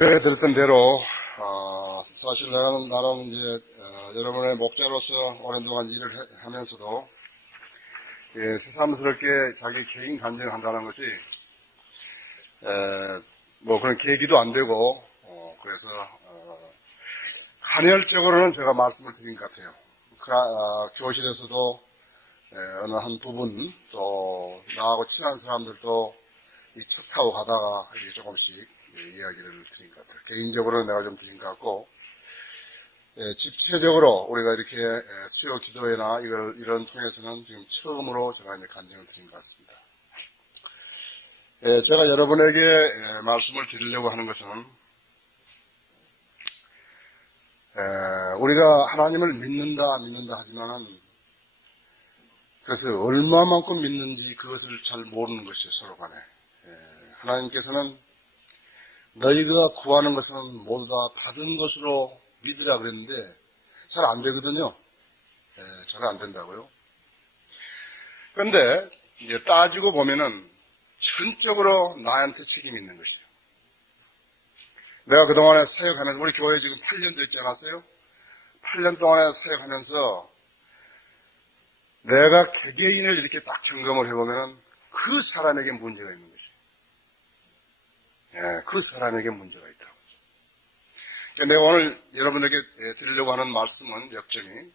들었던 대로, 사실 나는 이제, 여러분의 목자로서 오랜 동안 일을 하면서도, 새삼스럽게 자기 개인 간증을 한다는 것이, 뭐 그런 계기도 안 되고, 그래서, 간헐적으로는 제가 말씀을 드린 것 같아요. 교실에서도, 어느 한 부분, 또, 나하고 친한 사람들도 이 차 타고 가다가 이게 조금씩 이야기를 드린 것 같아요. 개인적으로는 내가 좀 드린 것 같고, 집체적으로 우리가 이렇게 수요 기도회나 이런 통해서는 지금 처음으로 제가 이제 간증을 드린 것 같습니다. 제가 여러분에게 말씀을 드리려고 하는 것은, 우리가 하나님을 믿는다 하지만은 그것을 얼마만큼 믿는지 그것을 잘 모르는 것이에요, 서로 간에. 하나님께서는 너희가 구하는 것은 모두 다 받은 것으로 믿으라 그랬는데 잘 안 되거든요. 잘 안 된다고요. 그런데 이제 따지고 보면은 전적으로 나한테 책임이 있는 것이에요. 내가 그동안에 사역하면서 우리 교회 지금 8년 됐지 않았어요? 8년 동안에 사역하면서 내가 개개인을 이렇게 딱 점검을 해보면은 그 사람에게 문제가 있는 것이에요. 그 사람에게 문제가 있다고. 내가 오늘 여러분에게 드리려고 하는 말씀은 역점이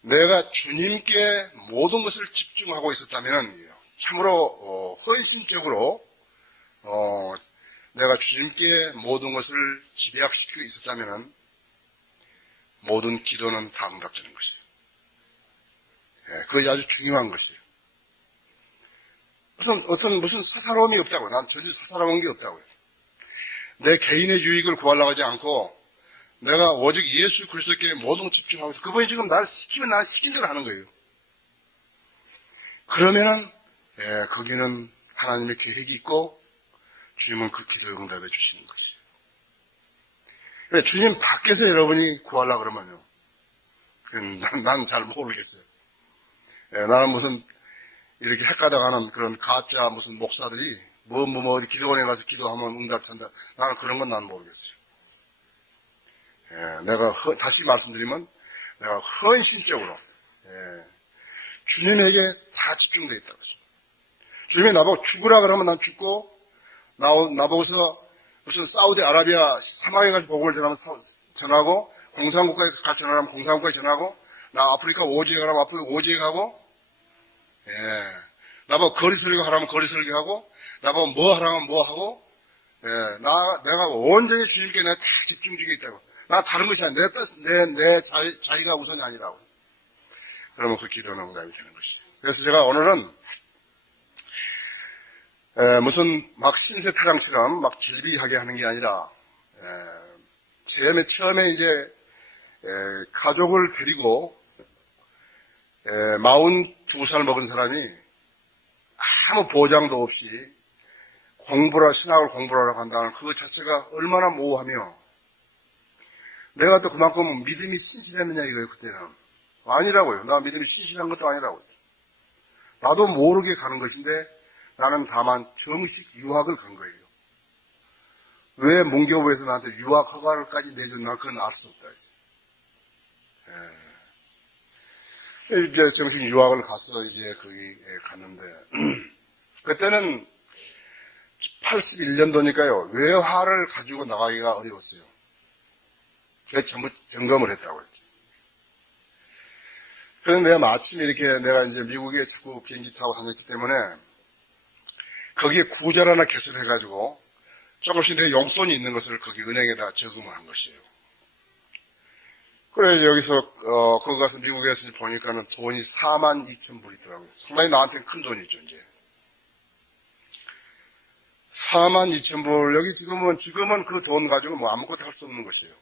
내가 주님께 모든 것을 집중하고 있었다면 참으로 헌신적으로 내가 주님께 모든 것을 집약시키고 있었다면 모든 기도는 다 응답되는 것이에요. 그것이 아주 중요한 것이에요. 무슨 사사로움이 없다고요. 난 전혀 사사로운 게 없다고요. 내 개인의 유익을 구하려고 하지 않고 내가 오직 예수 그리스도께 모든 걸 집중하고 그분이 지금 나를 시키면 나는 시킨 대로 하는 거예요. 그러면은 거기는 하나님의 계획이 있고 주님은 그 기도에 응답해 주시는 것이에요. 그래, 주님 밖에서 여러분이 구하려고 그러면요. 난 잘 모르겠어요. 나는 무슨 이렇게 헷가닥하는 그런 가짜 무슨 목사들이 어디 기도원에 가서 기도하면 응답 찬다. 나는 그런 건 난 모르겠어요. 내가 다시 말씀드리면 내가 헌신적으로 주님에게 다 집중되어 있다고 했습니다. 주님이 나보고 죽으라 그러면 난 죽고 나보고서 무슨 사우디아라비아 사막에 가서 복음을 전하고 공산국가에 가서 전하면 공산국가에 전하고 나 아프리카 오지에 가라면 아프리카 오지에 가고 나보고 거리 설교하라면 거리 설교하고, 나보고 뭐 하라면 뭐 하고, 내가 온전히 주님께 내가 다 집중 중에 있다고. 나 다른 것이 아니라 내 자기가 우선이 아니라고. 그러면 그 기도는 응답이 되는 것이죠. 그래서 제가 오늘은, 무슨 막 신세타장처럼 막 질비하게 하는 게 아니라, 처음에 이제, 가족을 데리고, 42살 먹은 사람이 아무 보장도 없이 신학을 공부하라고 한다는 그것 자체가 얼마나 모호하며 내가 또 그만큼 믿음이 신실했느냐 이거예요, 그때는. 아니라고요. 나 믿음이 신실한 것도 아니라고요. 나도 모르게 가는 것인데 나는 다만 정식 유학을 간 거예요. 왜 문교부에서 나한테 유학 허가를까지 내줬나 그건 알 수 없다. 이제 정식 유학을 가서 이제 거기 갔는데, 그때는 81년도니까요, 외화를 가지고 나가기가 어려웠어요. 그래서 전부 점검을 했다고 했죠. 그런데 내가 마침 이렇게 내가 이제 미국에 자꾸 비행기 타고 다녔기 때문에, 거기에 구절 하나 개설해가지고, 조금씩 내 용돈이 있는 것을 거기 은행에다 저금을 한 것이에요. 그래, 여기서, 거기 가서 미국에서 보니까는 돈이 42,000불 있더라고요. 상당히 나한테는 큰 돈이죠, 이제. 42,000불, 여기 지금은 그 돈 가지고 뭐 아무것도 할 수 없는 것이에요.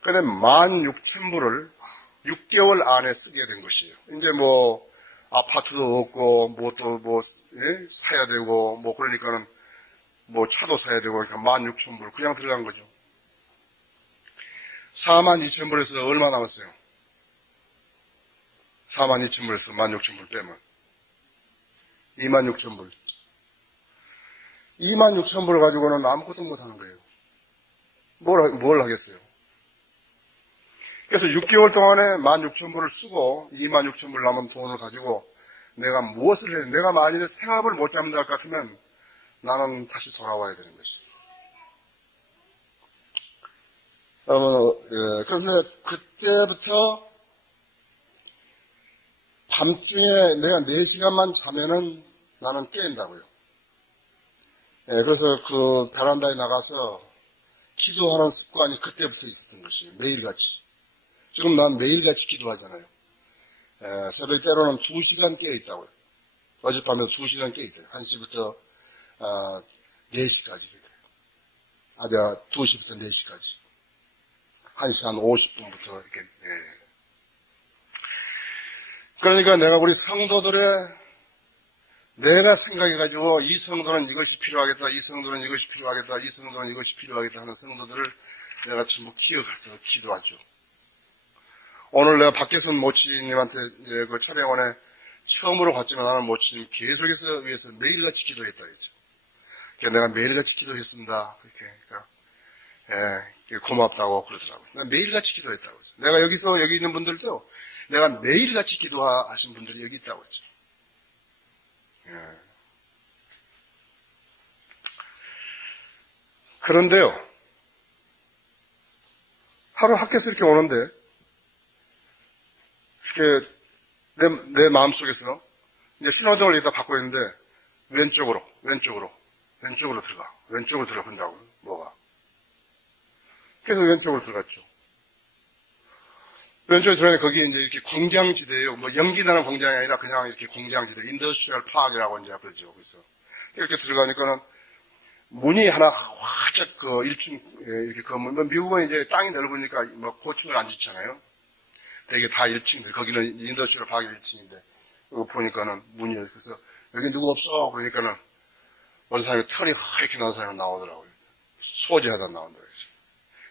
근데 16,000불을 6개월 안에 쓰게 된 것이에요. 이제 뭐, 아파트도 없고, 사야 되고, 그러니까는, 차도 사야 되고, 그러니까 16,000불 그냥 들어간 거죠. 42,000불에서 얼마 남았어요? 42,000불에서 16,000불 빼면 26,000불. 26,000불 가지고는 아무것도 못하는 거예요. 뭘 하겠어요? 그래서 6개월 동안에 16,000불을 쓰고 26,000불 남은 돈을 가지고 내가 무엇을 해야 돼? 내가 만일에 생업을 못 잡는다 할 것 같으면 나는 다시 돌아와야 되는 것이죠. 그런데 그때부터 밤중에 내가 4시간만 자면은 나는 깨인다고요. 그래서 그 베란다에 나가서 기도하는 습관이 그때부터 있었던 것이에요. 매일같이. 지금 난 매일같이 기도하잖아요. 새벽 때로는 2시간 깨어있다고요. 어젯밤에 2시간 깨어있어요. 1시부터 4시까지. 2시부터 4시까지. 1시간 50분부터 이렇게. 그러니까 내가 우리 성도들의 내가 생각해가지고 이 성도는 이것이 필요하겠다, 이 성도는 이것이 필요하겠다, 이 성도는 이것이 필요하겠다 하는 성도들을 내가 전부 기억해서 기도하죠. 오늘 내가 박계선 모치님한테 그 차량원에 처음으로 갔지만 나는 모치님 계속해서 위해서 매일같이 기도했다 했죠. 그러니까 내가 매일같이 기도했습니다. 그렇게 고맙다고 그러더라고요. 내가 매일같이 기도했다고 했어요. 내가 여기 있는 분들도 내가 매일같이 기도하신 분들이 여기 있다고 했죠. 그런데요, 하루 학교에서 이렇게 오는데, 이렇게 내 마음속에서 이제 신호등을 여기다 받고 있는데, 왼쪽으로 들어간다고요, 뭐가. 그래서 왼쪽으로 들어갔죠. 왼쪽에 들어가니 거기 이제 이렇게 공장지대예요. 뭐 연기 나는 공장이 아니라 그냥 이렇게 공장지대, 인더스트리얼 파크라고 이제 그러죠. 그래서 이렇게 들어가니까는 문이 하나 활짝 그 1층 이렇게 건물, 뭐 미국은 이제 땅이 넓으니까 뭐 고층을 안 짓잖아요. 되게 다 1층인데 거기는 인더스트리얼 파크 1층인데 그거 보니까는 문이 있어서 여기 누구 없어 그러니까는 어느 사람이 털이 하얗게 나는 사람이 나오더라고요. 소지하다 나온다고 해서.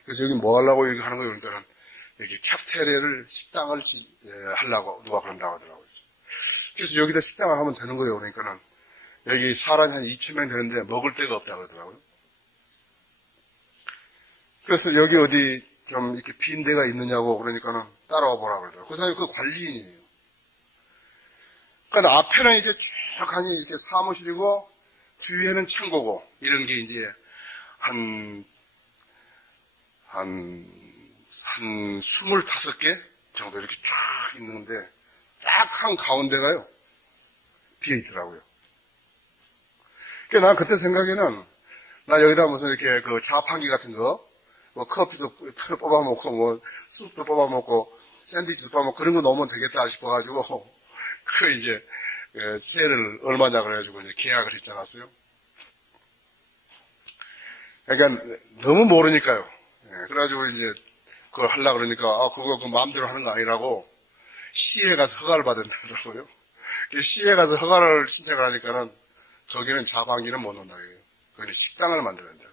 그래서 여기 뭐 하려고 이렇게 하는 거예요. 그러니까는 여기 카페테리아를 식당을 하려고 누가 그런다고 하더라고요. 그래서 여기다 식당을 하면 되는 거예요. 그러니까는 여기 사람이 한 2,000명 되는데 먹을 데가 없다고 하더라고요. 그래서 여기 어디 좀 이렇게 빈 데가 있느냐고 그러니까는 따라와 보라고 그러더라고요. 그 사람이 그 관리인이에요. 그러니까 앞에는 이제 쭉 하니 이렇게 사무실이고 뒤에는 창고고 이런 게 이제 한 25개 정도 이렇게 쫙 있는데 딱 한 가운데가요 비어 있더라고요. 그러니까 난 그때 생각에는 나 여기다 무슨 이렇게 그 자판기 같은 거, 뭐 커피도 뽑아먹고 뭐 숲도 뽑아먹고 샌드위치도 뽑아먹고 그런 거 넣으면 되겠다 싶어가지고 그 이제 세를 얼마냐 그래가지고 이제 계약을 했지 않았어요? 그러니까 너무 모르니까요. 그래가지고 이제 그걸 하려고 그러니까 그거 그 마음대로 하는 거 아니라고 시에 가서 허가를 받았다더라고요. 시에 가서 허가를 신청을 하니까는 거기는 자판기는 못 넣는다. 거기는 식당을 만들어야 된다.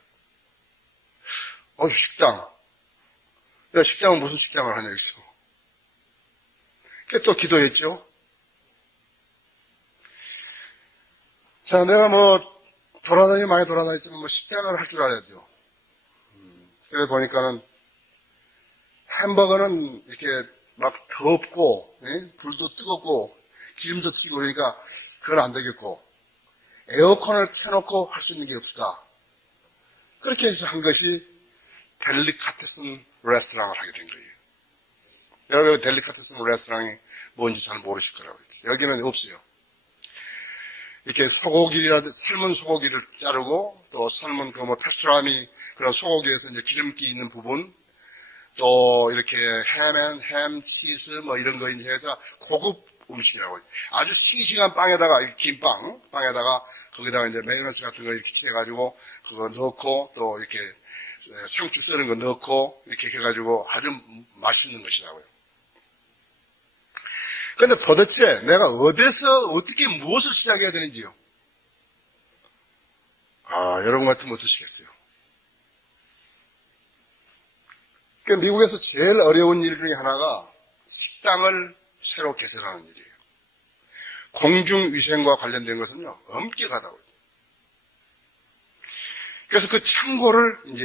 식당. 야, 식당은 무슨 식당을 하냐, 여기서. 또 기도했죠. 자, 내가 많이 돌아다녔지만 식당을 할 줄 알아야죠. 그래 보니까는 햄버거는 이렇게 막 덥고, 불도 뜨겁고, 기름도 튀고 그러니까 그건 안 되겠고, 에어컨을 켜놓고 할 수 있는 게 없을까? 그렇게 해서 한 것이 델리카테슨 레스토랑을 하게 된 거예요. 여러분 델리카테슨 레스토랑이 뭔지 잘 모르실 거라고 했죠. 여기는 없어요. 이렇게 삶은 소고기를 자르고 또 삶은 페스트라미 그런 소고기에서 이제 기름기 있는 부분 또 이렇게 햄, 치즈 이런 거 이제 해서 고급 음식이라고 아주 싱싱한 빵에다가 빵에다가 거기다가 이제 메요네즈 같은 거 이렇게 칠해가지고 그거 넣고 또 이렇게 상추 썰은 거 넣고 이렇게 해가지고 아주 맛있는 것이라고요. 근데 도대체 내가 어디서 어떻게 무엇을 시작해야 되는지요? 여러분 같으면 어떠시겠어요? 그러니까 미국에서 제일 어려운 일 중에 하나가 식당을 새로 개설하는 일이에요. 공중위생과 관련된 것은요, 엄격하다고요. 그래서 그 창고를 이제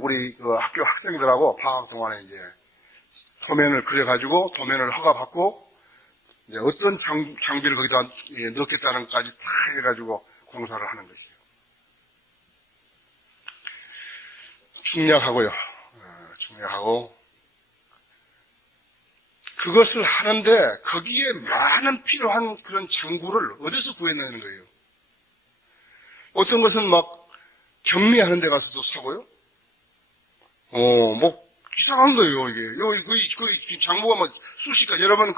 우리 그 학교 학생들하고 방학 동안에 이제 도면을 그려가지고 도면을 허가받고 이제 어떤 장비를 거기다 넣겠다는 것까지 다 해가지고 공사를 하는 것이에요. 중략하고요. 중략하고 그것을 하는데 거기에 많은 필요한 그런 장구를 어디서 구해내는 거예요. 어떤 것은 막 경매하는 데 가서도 사고요. 뭐 이상한 거예요 이게. 그 장구가 뭐 수십 가지. 여러분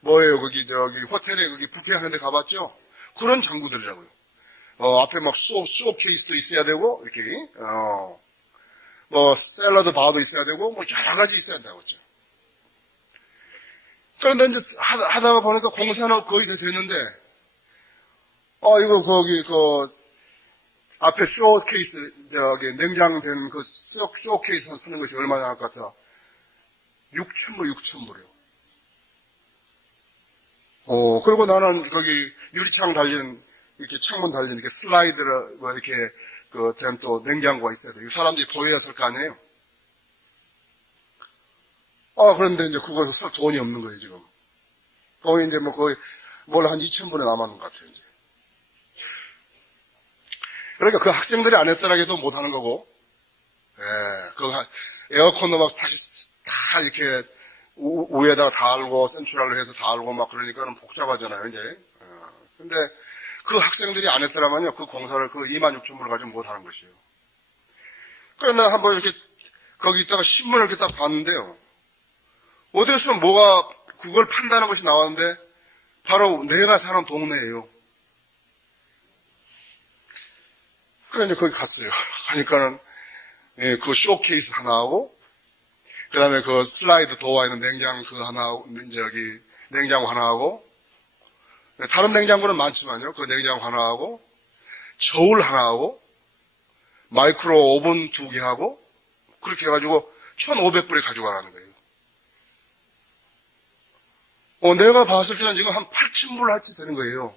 뭐예요 거기 호텔에 거기 뷔페 하는 데 가봤죠? 그런 장구들이라고요. 앞에 막 쇼케이스도 있어야 되고 이렇게 뭐 샐러드 바도 있어야 되고 뭐 여러 가지 있어야 된다고 했죠. 그런데 이제 하다가 보니까 공사는 거의 다 됐는데 이거 거기 앞에 쇼케이스 냉장된 그 쇼케이스 사는 것이 얼마나 할 것 같아? 6,000불이요. 그리고 나는 거기 유리창 달린 이렇게 창문 달린 이렇게 슬라이드로 뭐 이렇게 된 또 냉장고가 있어야 돼요. 사람들이 보여야 살 거 아니에요. 그런데 이제 그것을 살 돈이 없는 거예요, 지금. 돈이 이제 뭐 거의, 한 2,000불에 남았는 것 같아요, 이제. 그러니까 그 학생들이 안 했더라도 못 하는 거고, 에어컨도 막 다시 다 이렇게 위에다가 달고, 센트럴로 해서 달고 막 그러니까는 복잡하잖아요, 이제. 근데 그 학생들이 안 했더라면요, 그 공사를 그 26,000불을 가지고 못 하는 것이에요. 그래서 내가 한번 이렇게, 거기 있다가 신문을 이렇게 딱 봤는데요. 어디서 뭐가 그걸 판다는 것이 나왔는데 바로 내가 사는 동네예요. 그래서 이제 거기 갔어요. 가니까는 그 쇼케이스 하나하고 그다음에 그 슬라이드 도어에 있는 냉장고 하나하고 냉장고 하나하고 다른 냉장고는 많지만요. 그 냉장고 하나하고 저울 하나하고 마이크로 오븐 2개 하고 그렇게 해가지고 1,500불에 가져가라는 거예요. 내가 봤을 때는 지금 한 8,000불 할지 되는 거예요.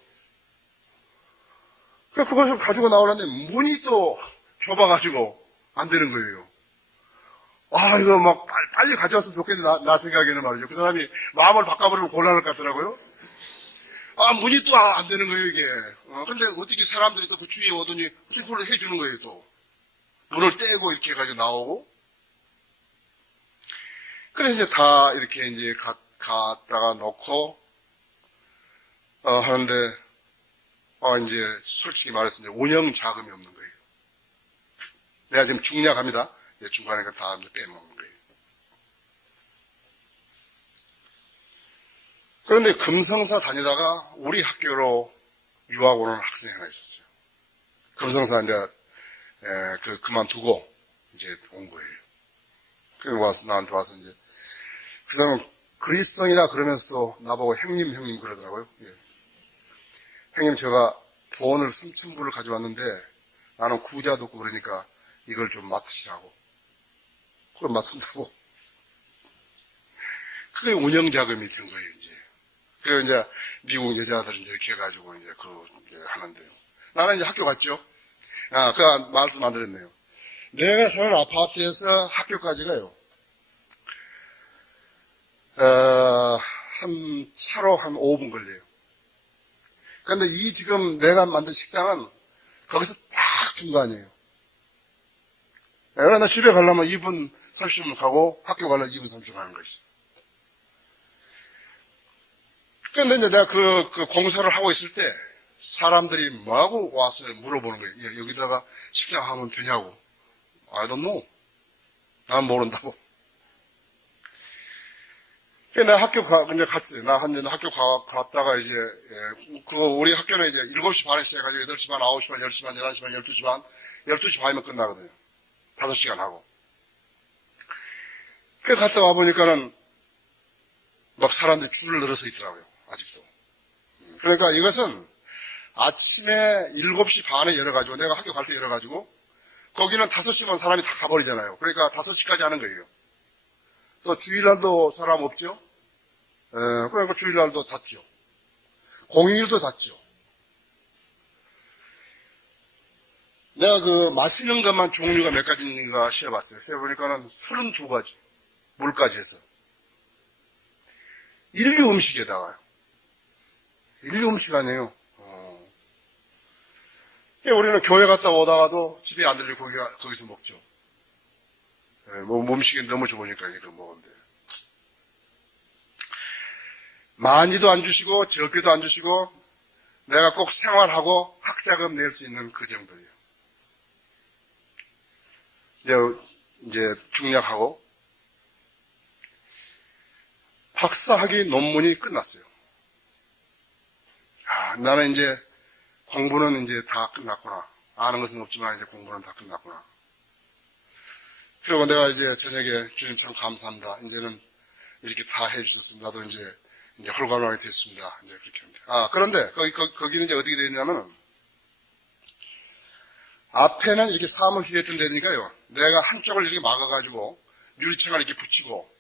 그것을 가지고 나오려는데 문이 또 좁아가지고 안 되는 거예요. 이거 막 빨리 가져왔으면 좋겠는데, 나 생각에는 말이죠. 그 사람이 마음을 바꿔버리면 곤란할 것 같더라고요. 문이 또 안 되는 거예요, 이게. 근데 어떻게 사람들이 또 그 주위에 오더니 어떻게 그걸 해주는 거예요, 또. 문을 떼고 이렇게 해가지고 나오고. 그래서 이제 다 이렇게 이제 갖다가 놓고, 하는데, 이제 솔직히 말해서 이제 운영 자금이 없는 거예요. 내가 지금 중략합니다. 중간에 다 빼먹는 거예요. 그런데 금성사 다니다가 우리 학교로 유학 오는 학생이 하나 있었어요. 금성사 이제, 그만두고 이제 온 거예요. 그래서 나한테 와서 이제, 그 사람은 그리스도인이라 그러면서도 나보고 형님 그러더라고요. 예. 형님 제가 돈을 3,000불을 가져왔는데 나는 구자도 없고 그러니까 이걸 좀 맡으시라고. 그걸 맡은다고. 그게 운영자금이 된 거예요, 이제. 그리고 이제 미국 여자들은 이렇게 해가지고 이제 이제 하는데요. 나는 이제 학교 갔죠. 그 말씀 안 드렸네요. 내가 사는 아파트에서 학교까지가요. 차로 한 5분 걸려요. 그런데 지금 내가 만든 식당은 거기서 딱 중간이에요. 그러나 집에 가려면 2분 30분 가고 학교 가려면 2분 30분 가는 것이. 그런데 이제 내가 그 공사를 하고 있을 때 사람들이 뭐하고 와서 물어보는 거예요. 여기다가 식당 하면 되냐고. I don't know. 난 모른다고. 내가 학교 이제 갔어요. 나 학교 갔다가 이제, 우리 학교는 이제 7시 반에 시작해가지고 8시 반, 9시 반, 10시 반, 11시 반, 12시 반, 12시 반이면 끝나거든요. 5시간 하고. 그래 갔다 와보니까는 막 사람들이 줄을 늘어서 있더라고요. 아직도. 그러니까 이것은 아침에 7시 반에 열어가지고, 내가 학교 갈 때 열어가지고, 거기는 5시면 사람이 다 가버리잖아요. 그러니까 5시까지 하는 거예요. 또 주일날도 사람 없죠? 그러니까 주일날도 닫죠. 공휴일도 닫죠. 내가 그 마시는 것만 종류가 몇 가지인가 세어봤어요. 세어보니까는 32가지. 물까지 해서. 인류 음식에다가요. 인류 음식 아니에요. 우리는 교회 갔다 오다가도 집에 안 들리고 거기서 먹죠. 뭐 음식이 너무 좋으니까 이거 먹는데. 많이도 안 주시고 적게도 안 주시고 내가 꼭 생활하고 학자금 낼 수 있는 그 정도예요. 이제 중략하고 박사학위 논문이 끝났어요. 나는 이제 공부는 이제 다 끝났구나. 아는 것은 없지만 이제 공부는 다 끝났구나. 그리고 내가 이제 저녁에 주님 참 감사합니다. 이제는 이렇게 다 해주셨습니다. 나도 이제 홀가분하게 됐습니다. 이제 그렇게 합니다. 그런데 거기는 이제 어떻게 되냐면은 앞에는 이렇게 사무실에 있던 데니까요. 내가 한쪽을 이렇게 막아가지고 유리창을 이렇게 붙이고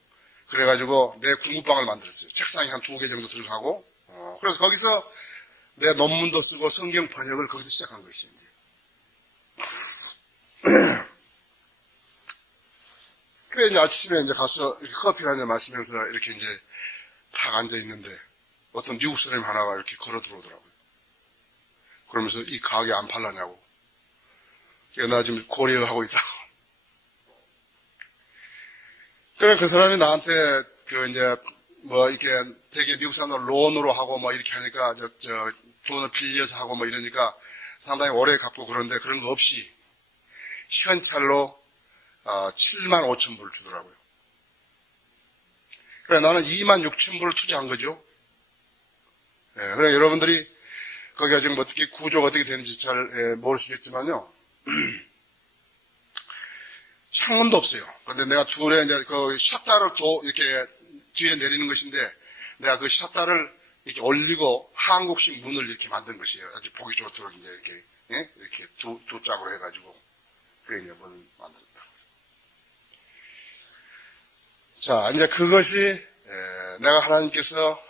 그래가지고 내 공부방을 만들었어요. 책상이 한 2개 정도 들어가고 그래서 거기서 내 논문도 쓰고 성경 번역을 거기서 시작한 것이죠. 그래 이제 아침에 이제 가서 이렇게 커피를 한잔 마시면서 이렇게 이제 탁 앉아 있는데 어떤 미국 사람이 하나가 이렇게 걸어 들어오더라고요. 그러면서 이 가게 안 팔라냐고. 나 지금 고려하고 있다고. 그래 그 사람이 나한테 이제 뭐 이렇게 되게 미국 사람들 론으로 하고 뭐 이렇게 하니까 돈을 빌려서 하고 뭐 이러니까 상당히 오래 갚고 그런데 그런 거 없이 현찰로 7만 5천 불을 주더라고요. 그래 나는 2만 6천 불을 투자한 거죠. 그래 여러분들이 거기가 지금 어떻게 구조가 어떻게 되는지 잘 모르시겠지만요. 창문도 없어요. 그런데 내가 둘에 이제 그 샷다를 이렇게 뒤에 내리는 것인데 내가 그 샷다를 이렇게 올리고 한국식 문을 이렇게 만든 것이에요. 아주 보기 좋도록 이제 이렇게 두 짝으로 해가지고 그 이제 문을 만들었다. 자, 이제 그것이 내가 하나님께서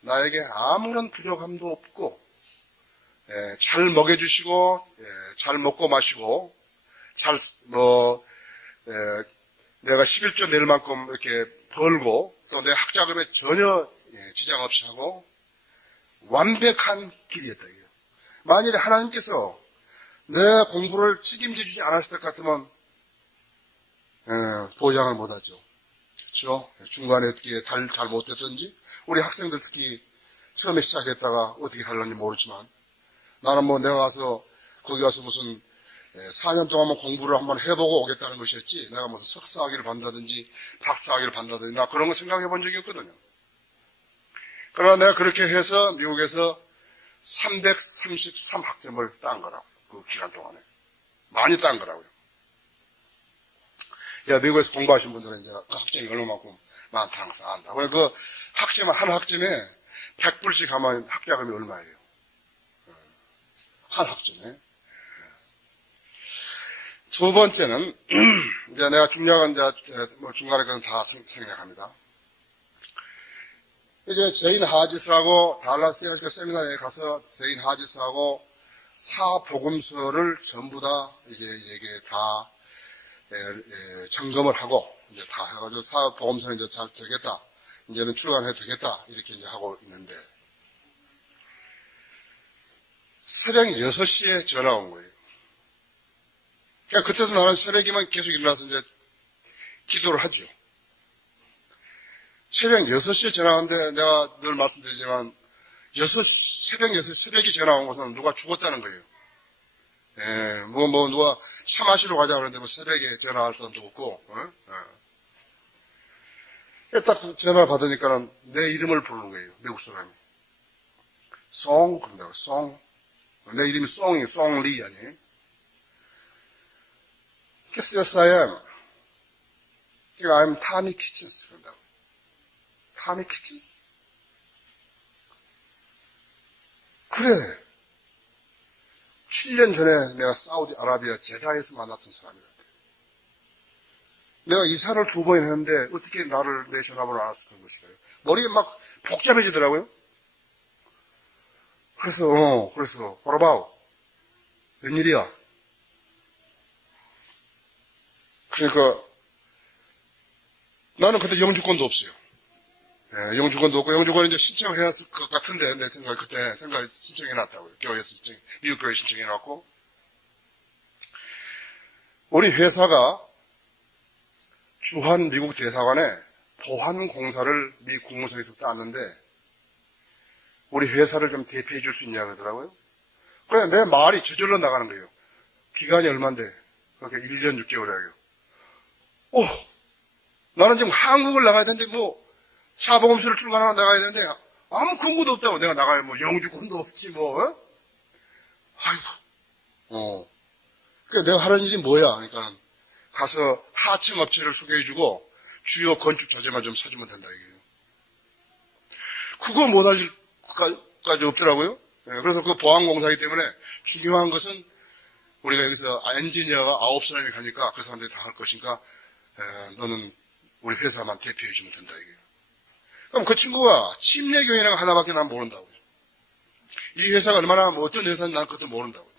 나에게 아무런 부족함도 없고 잘 먹여주시고 잘 먹고 마시고 내가 11조 낼 만큼 이렇게 벌고 또 내 학자금에 전혀 지장 없이 하고 완벽한 길이었다. 이게. 만일에 하나님께서 내 공부를 책임져 주지 않았을 것 같으면 보장을 못하죠. 그렇죠? 중간에 어떻게 잘 못됐든지 우리 학생들 특히 처음에 시작했다가 어떻게 하려는지 모르지만 나는 뭐 내가 거기 가서 무슨 4년 동안만 공부를 한번 해보고 오겠다는 것이었지 내가 무슨 석사학위를 받는다든지 박사학위를 받는다든지 나 그런 거 생각해 본 적이 없거든요. 그러나 내가 그렇게 해서 미국에서 333학점을 딴 거라고요. 그 기간 동안에. 많이 딴 거라고요. 미국에서 공부하신 분들은 이제 그 학점이 얼마만큼 많다는 것을 안다. 그래서 그 한 학점에 100불씩 하면 학자금이 얼마예요? 한 학점에. 두 번째는, 이제 내가 중요한, 중간에 그건 다 생략합니다. 이제 제인 하지스하고 달라스 테ological 세미나에 가서 제인 하지스하고 사복음서를 전부 다 이게 다 점검을 하고 이제 다 해가지고 사복음서는 이제 잘 되겠다. 이제는 출간해도 되겠다. 이렇게 이제 하고 있는데 새벽 6시에 전화 온 거예요. 그러니까 그때도 나는 새벽이면 계속 일어나서 이제 기도를 하죠. 새벽 6시에 전화 왔는데 내가 늘 말씀드리지만 새벽 6시 새벽에 전화 온 것은 누가 죽었다는 거예요. 누가 차 마시러 가자 그러는데 뭐 새벽에 전화할 사람도 없고, 딱 전화를 받으니까는 내 이름을 부르는 거예요. 미국 사람이. 그런다고, 내 이름이 송리 아니에요? Yes, I am. I'm Tommy Kitchens. 그런다고. Tommy Kitchens? 그래. 7년 전에 내가 사우디아라비아 제다에서 만났던 사람이야. 내가 이사를 2번 했는데 어떻게 나를 내 전화번호를 알았었던 것일까요? 머리에 막 복잡해지더라고요. 그래서 what about? 웬일이야? 그러니까 나는 그때 영주권도 없어요. 예, 영주권도 없고 영주권 이제 신청을 해놨을 것 같은데 내 생각 그때 생각에 신청해놨다고요. 미국 교회 신청해놨고 우리 회사가 주한 미국 대사관에 보안 공사를 미 국무성에서 땄는데 우리 회사를 좀 대표해 줄 수 있냐 그러더라고요. 그냥 내 말이 저절로 나가는 거예요. 기간이 얼만데 그렇게 1년 6개월이에요. 나는 지금 한국을 나가야 되는데 사보험소를 출간하러 나가야 되는데 아무 근거도 없다고. 내가 나가야 영주권도 없지 아이고. 그러니까 내가 하는 일이 뭐야? 그러니까 가서 하청업체를 소개해주고 주요 건축 자재만 좀 사주면 된다 이게요. 그거 못할 일까지 없더라고요. 그래서 그 보안공사이기 때문에 중요한 것은 우리가 여기서 엔지니어가 9사람이 가니까 그 사람들이 다 할 것이니까 너는 우리 회사만 대표해주면 된다 이게요. 그럼 그 친구가 침례교회라고 하나밖에 난 모른다고요. 이 회사가 얼마나 어떤 회사인지 난 그것도 모른다고요.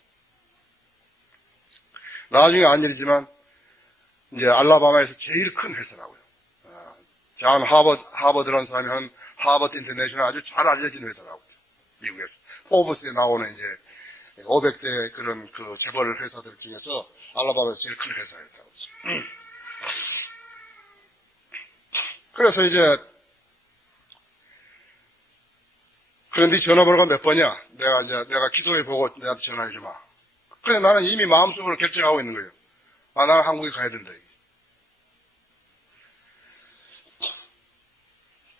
나중에 안 일이지만 이제 알라바마에서 제일 큰 회사라고요. 존 하버드라는 사람이 하는 하버드 인터내셔널 아주 잘 알려진 회사라고요. 미국에서. 포브스에 나오는 이제 500대 그런 그 재벌 회사들 중에서 알라바마에서 제일 큰 회사였다고. 그래서 이제 그런데 전화번호가 몇 번이야? 내가 기도해 보고 내한테 전화해 주마. 그래 나는 이미 마음속으로 결정하고 있는 거예요. 나는 한국에 가야 된다.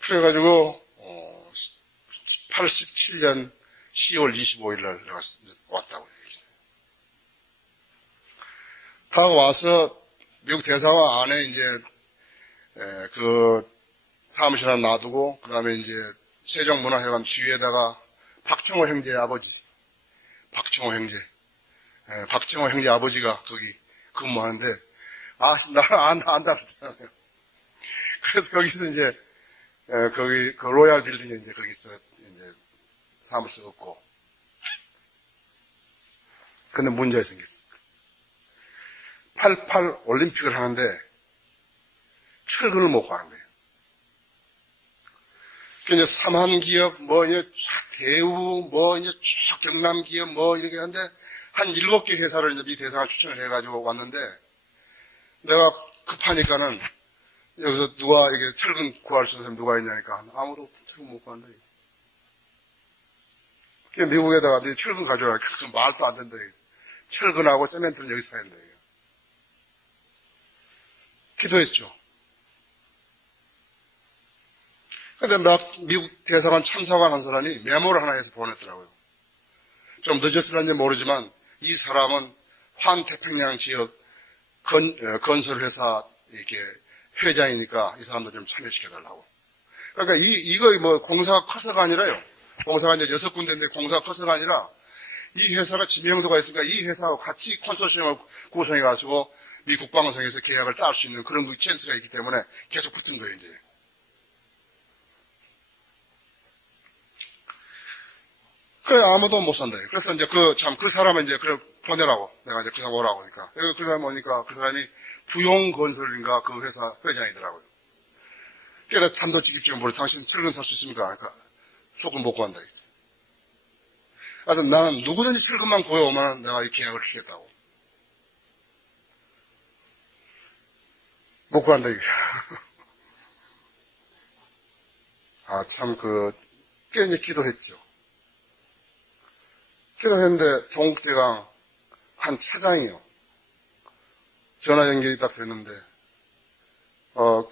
그래가지고 87년 10월 25일 날 내가 왔다고요. 다 와서 미국 대사관 안에 이제 그 사무실 하나 놔두고 그다음에 이제 세종문화회관 뒤에다가 박정호 형제 아버지, 박정호 형제 아버지가 거기 근무하는데 나는 안다 그랬잖아요. 그래서 거기서 이제 거기 그 로얄 빌딩에 이제 거기서 이제 사무실 없고 근데 문제가 생겼습니다. 88 올림픽을 하는데 철근을 못 가는 거예요. 이제 삼한기업, 이제 대우, 이제 쭉 경남기업, 이렇게 하는데, 한 7개 회사를 이제 미 대사관 추천을 해가지고 왔는데, 내가 급하니까는, 여기서 누가, 이게 철근 구할 수 있는 사람 누가 있냐니까, 아무도 철근 못 구한다. 미국에다가 네 철근 가져와. 그 말도 안 된다. 철근하고 세멘트는 여기 사야 된다. 기도했죠. 근데 미국 대사관 참사관 한 사람이 메모를 하나 해서 보냈더라고요. 좀 늦었을런지 모르지만 이 사람은 환태평양 지역 건설회사 이렇게 회장이니까 이 사람도 좀 참여시켜달라고. 그러니까 이거 공사가 커서가 아니라요. 공사가 이제 6군데인데 공사가 커서가 아니라 이 회사가 지명도가 있으니까 이 회사하고 같이 컨소시엄을 구성해가지고 미 국방성에서 계약을 딸 수 있는 그런 찬스가 있기 때문에 계속 붙은 거예요, 이제. 그래, 아무도 못 산다. 그래서 이제 그 사람은 이제 그걸 보내라고. 내가 이제 그 사람 오라고 하니까. 그 사람 오니까 그 사람이 부용건설인가 그 회사 회장이더라고요. 그래서 단도직입적으로 모르 당신 철근 살 수 있습니까? 그러니까 조금 못 구한다. 하여튼 나는 누구든지 철근만 구해오면 내가 이 계약을 주겠다고. 못 구한다, 이게. 꽤 이제 기도했죠. 기도했는데, 동국제강 한 차장이요. 전화 연결이 딱 됐는데,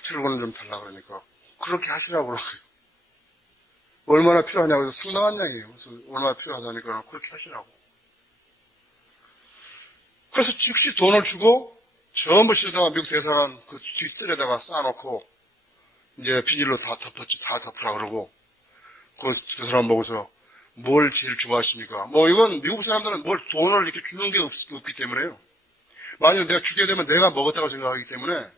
철근을 좀 달라고 그러니까, 그렇게 하시라고 그러고요. 얼마나 필요하냐고 해서 상당한 양이에요. 그래서 얼마나 필요하다니까 그렇게 하시라고. 그래서 즉시 돈을 주고, 전부 실다가 미국 대사관 그 뒷뜰에다가 쌓아놓고, 이제 비닐로 다 덮었지, 다 덮으라 그러고, 그 사람 보고서, 뭘 제일 좋아하십니까? 이건 미국 사람들은 돈을 이렇게 주는 게 없기 때문에요. 만약 내가 주게 되면 내가 먹었다고 생각하기 때문에,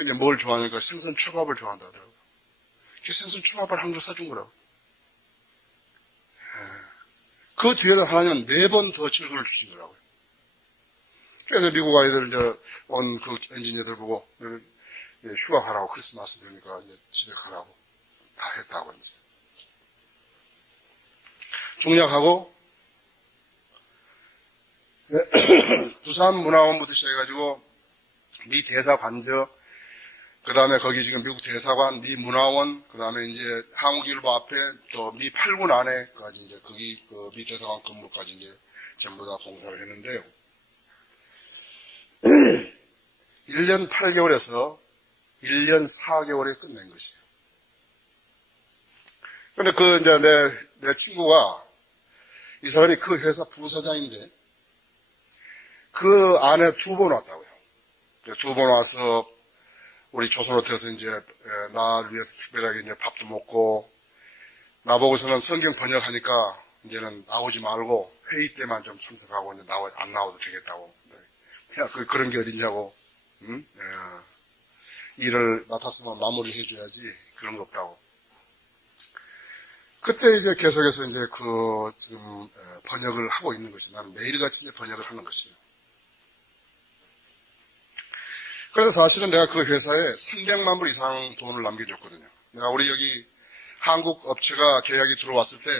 이제 뭘 좋아하니까 생선 초밥을 좋아한다 하더라고요. 생선 초밥을 한 그릇 사준 거라고. 그 뒤에다 하나님은 4번 더 철근을 주신 거라고요. 그래서 미국 아이들, 온 그 엔지니어들 보고, 휴가 가라고, 크리스마스 되니까 이제 집에 가라고 다 했다고, 이제. 중략하고, 부산문화원부터 시작해가지고, 미 대사관저, 그 다음에 거기 지금 미국 대사관, 미 문화원, 그 다음에 이제 한국일보 앞에 또 미 8군 안에까지 이제 거기 그 미 대사관 건물까지 이제 전부 다 공사를 했는데요. 1년 8개월에서 1년 4개월에 끝낸 것이에요. 근데 이제 내 친구가 이 사람이 그 회사 부사장인데 그 안에 2번 왔다고요. 2번 와서 우리 조선호텔에서 이제 나를 위해서 특별하게 이제 밥도 먹고 나보고서는 성경 번역하니까 이제는 나오지 말고 회의 때만 좀 참석하고 이제 안 나와도 되겠다고. 야, 그런 게 어딨냐고. 응? 일을 맡았으면 마무리를 해줘야지. 그런 거 없다고. 그때 이제 계속해서 이제 지금 번역을 하고 있는 것이 나는 매일같이 이제 번역을 하는 것이에요. 그래서 사실은 내가 그 회사에 300만 불 이상 돈을 남겨줬거든요. 내가 우리 여기 한국 업체가 계약이 들어왔을 때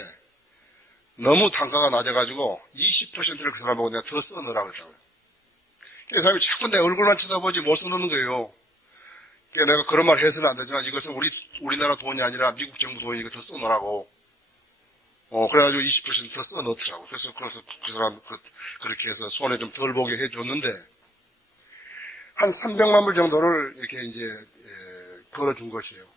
너무 단가가 낮아가지고 20%를 그 사람하고 내가 더 써넣으라고 했다고요. 그 사람이 자꾸 내 얼굴만 쳐다보지 못 써넣는 거예요. 그러니까 내가 그런 말 해서는 안 되지만 이것은 우리나라 돈이 아니라 미국 정부 돈이니까 더 써넣으라고. 그래가지고 20%더 써넣더라고. 그래서 그 사람 그렇게 해서 손에 좀 덜 보게 해줬는데 한 300만 불 정도를 이렇게 이제 벌어준 것이에요.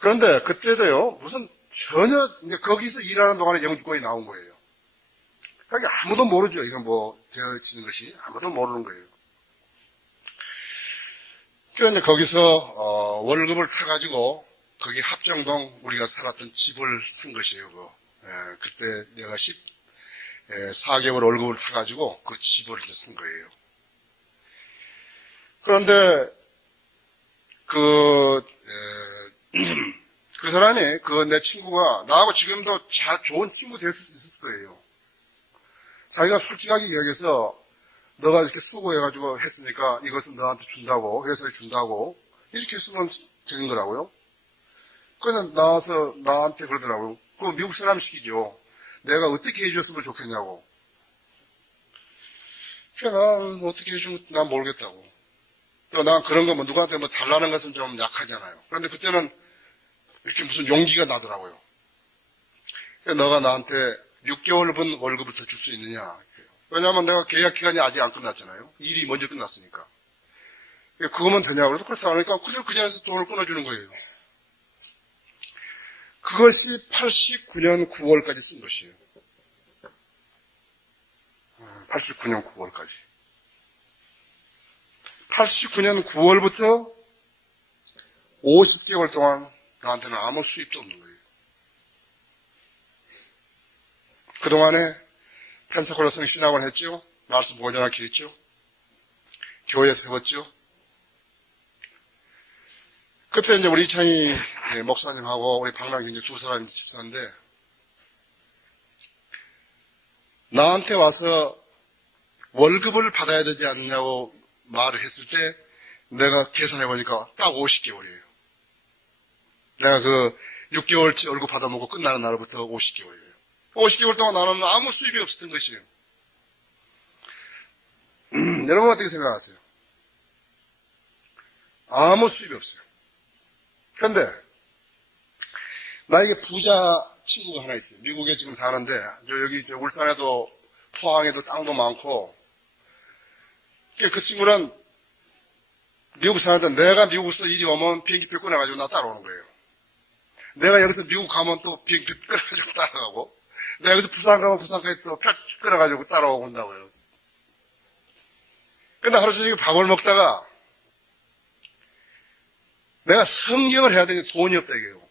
그런데 그때도요, 무슨 전혀 이제 거기서 일하는 동안에 영주권이 나온 거예요. 그러니까 아무도 모르죠. 이건 뭐 되어지는 것이 아무도 모르는 거예요. 그런데 거기서 월급을 타가지고 거기 합정동 우리가 살았던 집을 산 것이에요. 그때 내가 4개월 월급을 타가지고 그 집을 이제 산 거예요. 그런데 그 사람이 내 친구가 나하고 지금도 좋은 친구 될 수 있을 거예요. 자기가 솔직하게 이야기해서 너가 이렇게 수고해가지고 했으니까 이것은 너한테 준다고, 회사에 준다고 이렇게 쓰면 되는 거라고요. 그냥 나와서 나한테 그러더라고요. 그거 미국 사람식이죠. 내가 어떻게 해줬으면 좋겠냐고. 그러니까 난 어떻게 해주면 난 모르겠다고. 또 난 그런 거 누구한테 달라는 것은 좀 약하잖아요. 그런데 그때는 이렇게 무슨 용기가 나더라고요. 그러니까 너가 나한테 6개월분 월급을 더 줄 수 있느냐. 왜냐하면 내가 계약 기간이 아직 안 끝났잖아요. 일이 먼저 끝났으니까. 그거면 되냐고. 그래서 그렇다 하니까 그냥 그 자리에서 돈을 끊어주는 거예요. 그것이 89년 9월까지 쓴 것이에요. 89년 9월까지. 89년 9월부터 50개월 동안 나한테는 아무 수입도 없는 거예요. 그동안에 펜사콜라 성신학원 했죠. 말씀 보존학교 했죠. 교회 세웠죠. 그때 이제 우리 이창희 목사님하고 우리 박랑균 이제 2사람이 집사인데 나한테 와서 월급을 받아야 되지 않느냐고 말을 했을 때 내가 계산해보니까 딱 50개월이에요. 내가 6개월치 월급 받아먹고 끝나는 날부터 50개월이에요. 50개월 동안 나는 아무 수입이 없었던 것이에요. 여러분 어떻게 생각하세요? 아무 수입이 없어요. 그런데 나에게 부자 친구가 하나 있어요. 미국에 지금 사는데 여기 울산에도 포항에도 땅도 많고 그 친구는 미국 사는데 내가 미국에서 이리 오면 비행기표 끊어가지고 나 따라오는 거예요. 내가 여기서 미국 가면 또 비행기표 끊어가지고 따라가고 내가 여기서 부산 가면 부산까지 또 표 끊어가지고 따라오고 온다고요. 근데 하루 종일 밥을 먹다가 내가 성경을 해야 되는데 돈이 없다 이게요.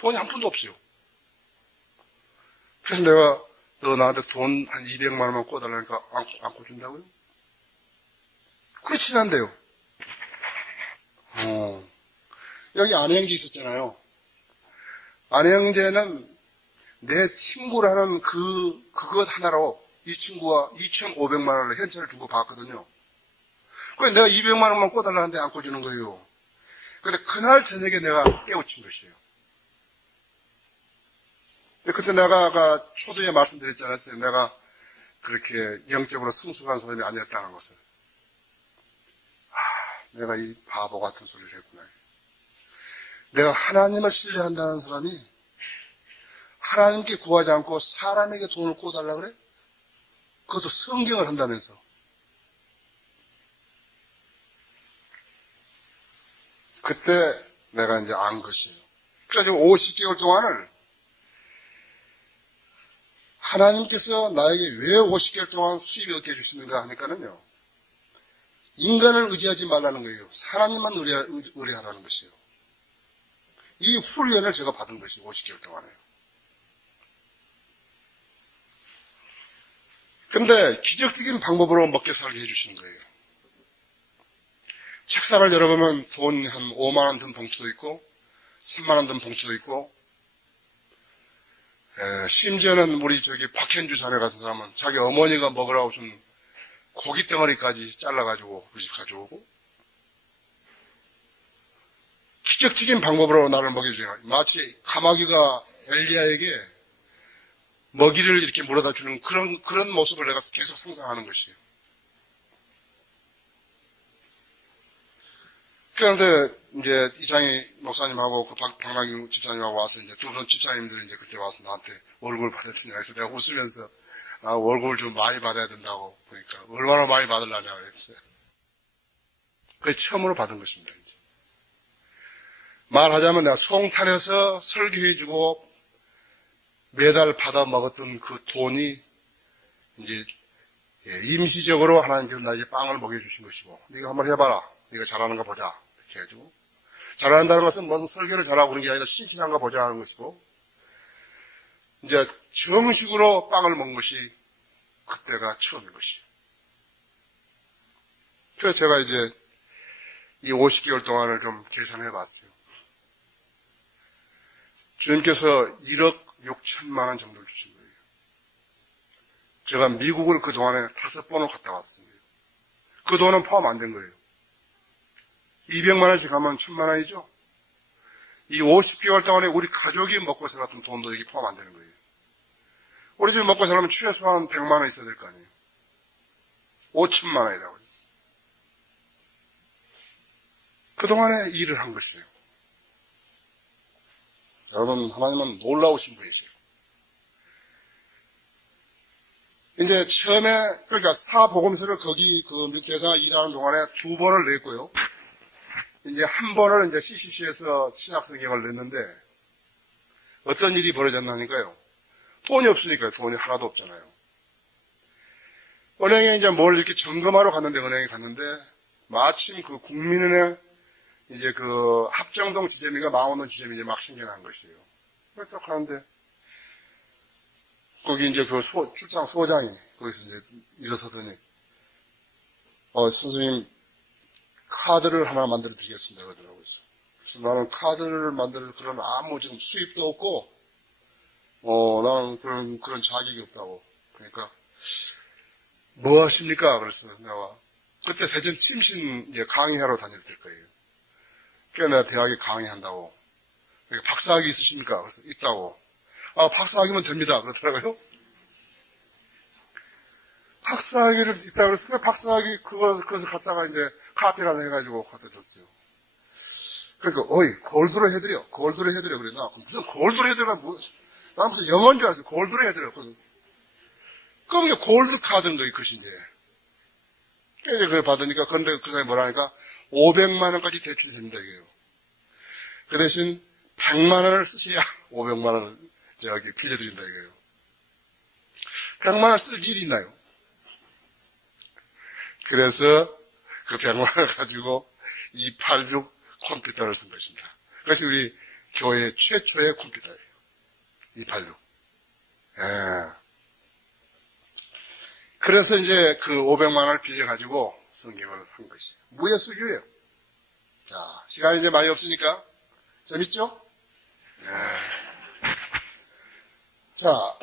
돈이 한 푼도 없어요. 그래서 내가 너 나한테 돈 한 200만 원만 꿔달라니까 안 꿔준다고요? 그렇진 않대요. 여기 아내 형제 있었잖아요. 아내 형제는 내 친구라는 그것 하나로 이 친구가 2,500만 원을 현찰을 주고 받았거든요. 그래서 내가 200만 원만 꿔달라는데 안 꿔주는 거예요. 근데 그날 저녁에 내가 깨우친 것이에요. 그때 내가 아까 초두에 말씀드렸잖아요. 내가 그렇게 영적으로 성숙한 사람이 아니었다는 것을. 내가 이 바보 같은 소리를 했구나. 내가 하나님을 신뢰한다는 사람이 하나님께 구하지 않고 사람에게 돈을 꿔달라 그래? 그것도 성경을 한다면서. 그때 내가 이제 안 것이에요. 그래가지고 50개월 동안을 하나님께서 나에게 왜 50개월 동안 수입이 없게 해주시는가 하니까는요. 인간을 의지하지 말라는 거예요. 하나님만 의뢰하라는 것이에요. 이 훈련을 제가 받은 것이 50개월 동안에요. 근데 기적적인 방법으로 먹게 살게 해주시는 거예요. 책상을 열어보면 돈 한 5만 원 든 봉투도 있고 3만 원 든 봉투도 있고 심지어는 우리 박현주 자매 같은 사람은 자기 어머니가 먹으라고 준 고기 덩어리까지 잘라가지고 그 집 가져오고 기적적인 방법으로 나를 먹여줘요. 마치 가마귀가 엘리야에게 먹이를 이렇게 물어다 주는 그런 모습을 내가 계속 상상하는 것이에요. 그런데 이제 이장희 목사님하고 그 박남규 집사님하고 와서 이제 두 분 집사님들이 이제 그때 와서 나한테 월급을 받았으냐 해서 내가 웃으면서 월급을 좀 많이 받아야 된다고 그러니까 얼마나 많이 받으려냐고 했어요. 그게 처음으로 받은 것입니다. 이제. 말하자면 내가 송탄에서 설교해주고 매달 받아 먹었던 그 돈이 이제 임시적으로 하나님께서 나에게 빵을 먹여주신 것이고 네가 한번 해봐라. 네가 잘하는가 보자. 이렇게 해가지고 잘한다는 것은 무슨 설교를 잘하고 그런 게 아니라 신실한가 보자 하는 것이고 이제 정식으로 빵을 먹은 것이 그때가 처음인 것이에요. 그래서 제가 이제 이 50개월 동안을 좀 계산해 봤어요. 주님께서 1억 6천만 원 정도를 주신 거예요. 제가 미국을 그 동안에 5번을 갔다 왔습니다. 그 돈은 포함 안 된 거예요. 200만 원씩 가면 1000만 원이죠. 이 50개월 동안에 우리 가족이 먹고 살았던 돈도 여기 포함 안 되는 거예요. 우리 집 먹고 살려면 최소한 100만 원 있어야 될 거 아니에요. 5천만 원이라고요. 그동안에 일을 한 것이에요. 여러분, 하나님은 놀라우신 분이세요. 이제 처음에, 그러니까 사복음서를 거기 그 미국에서 일하는 동안에 2번을 냈고요. 이제 한 번을 이제 CCC에서 신약성경을 냈는데, 어떤 일이 벌어졌나니까요. 돈이 없으니까요. 돈이 하나도 없잖아요. 은행에 이제 뭘 이렇게 점검하러 갔는데, 은행에 갔는데, 마침 그 국민은행 이제 그 합정동 지점인가 망원동 지점이 이제 막 생겨난 것이에요. 그래서 딱 하는데, 거기 이제 그 출장 수호장이 거기서 이제 일어서더니, 선생님, 카드를 하나 만들어 드리겠습니다. 그러더라고요. 그래서 나는 카드를 만들 그런 아무 지금 수입도 없고, 나는 그런 자격이 없다고. 그러니까, 뭐 하십니까? 그래서 내가, 그때 대전 침신 강의하러 다닐 때 거예요. 그래서 내가 대학에 강의한다고. 그러니까 박사학위 있으십니까? 그래서 있다고. 박사학위면 됩니다. 그러더라고요. 박사학위를 있다고 그래서 그 박사학위 그것을 갖다가 이제 카피를 해가지고 갖다 줬어요. 그러니까, 골드로 해드려. 골드로 해드려. 그래. 나 무슨 골드로 해드려가 나 무슨 영어인 줄 알았어. 골드로 해드려. 그럼 이게 골드 카드인 거예요, 그것이 이제. 그래서 그걸 받으니까, 그런데 그 사람이 뭐라 하니까, 500만 원까지 대출이 됩니다, 이게요. 그 대신 100만 원을 쓰셔야 500만 원을 제가 이렇게 빌려드린다, 이거예요. 100만 원 쓸 일이 있나요? 그래서 그 100만 원을 가지고 286 컴퓨터를 쓴 것입니다. 그래서 우리 교회 최초의 컴퓨터예요. 286. 예. 그래서 이제 그 500만 원을 빌려가지고 성경을 한 것이에요. 무예수유예요. 자, 시간이 이제 많이 없으니까 재밌죠? 예. 자,